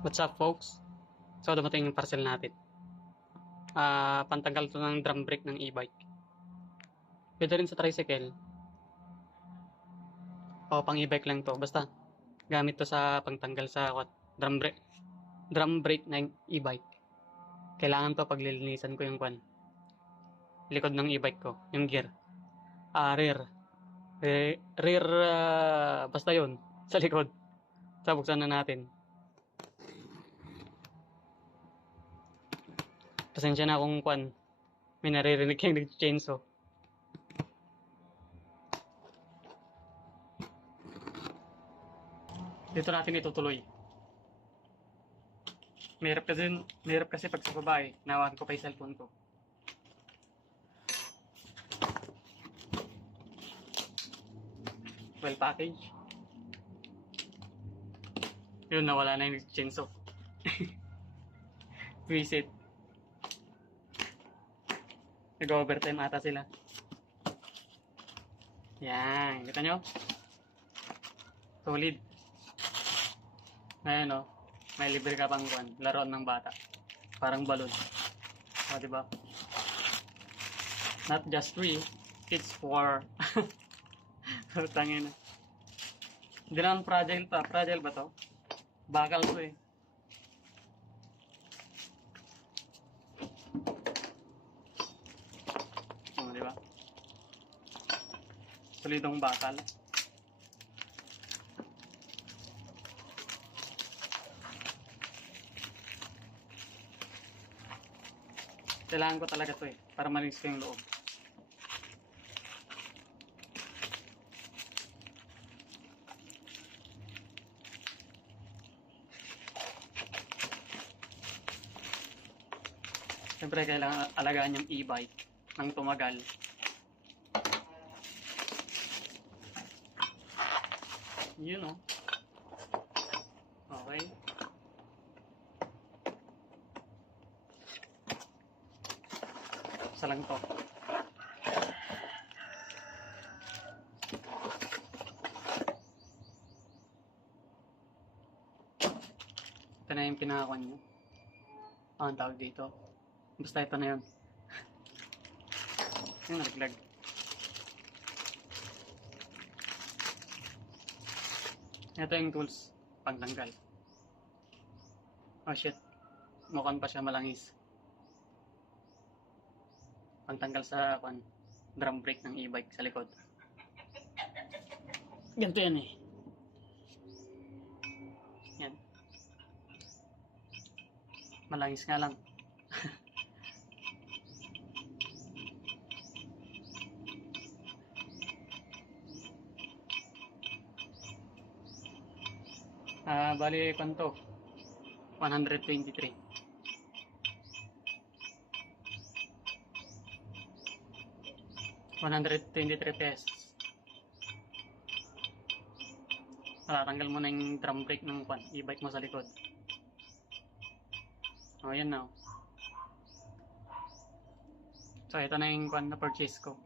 What's up, folks? So, dumating yung parcel natin. Pantanggal to ng drum brake ng e-bike. Pwede rin sa tricycle. O, pang e-bike lang to. Basta, gamit to sa pangtanggal sa drum brake ng e-bike. Kailangan to paglilinisan ko yung likod ng e-bike ko, yung gear. Rear. Rear, basta yun, sa likod. So, buksan na natin. Pasensya na kung may naririnig kayong nag-chainsaw. Dito natin itutuloy. Mahirap kasi pag sa babae, nawakan ko pa yung cellphone ko. Well package. Yun, nawala na yung chainsaw. Visit. Nag-overtime ata sila. Yan, kita nyo? Solid. Ayan o, may libre ka pang laruan ng bata. Parang balon. O, diba? Not just free, it's for... Tangin na. Hindi naman fragile pa. Fragile ba to? Bakal to eh. O, diba? Solidong bakal. Kailangan ko talaga to eh, para malinis ko yung loob. Siyempre kailangan alagaan yung e-bike nang tumagal. Yun o. Okay. Isa lang to. Ito na yung pinakakuan nyo. Ang tawag dito. Basta ito na yun. Yung nalaglag. Ito yung tools. Pangtanggal. Oh shit. Mukhang pa siya malangis. Pangtanggal sa drum brake ng e-bike sa likod. Ganito yan eh. Yan. Malangis nga lang. Bali kwanto? 123. 123 pesos. Matatanggal mo na yung drum brake ng e-bike mo sa likod. O, yan na. So, ito na yung na purchase ko.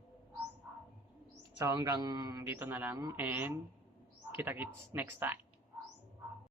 So, hanggang dito na lang and kita-kits next time.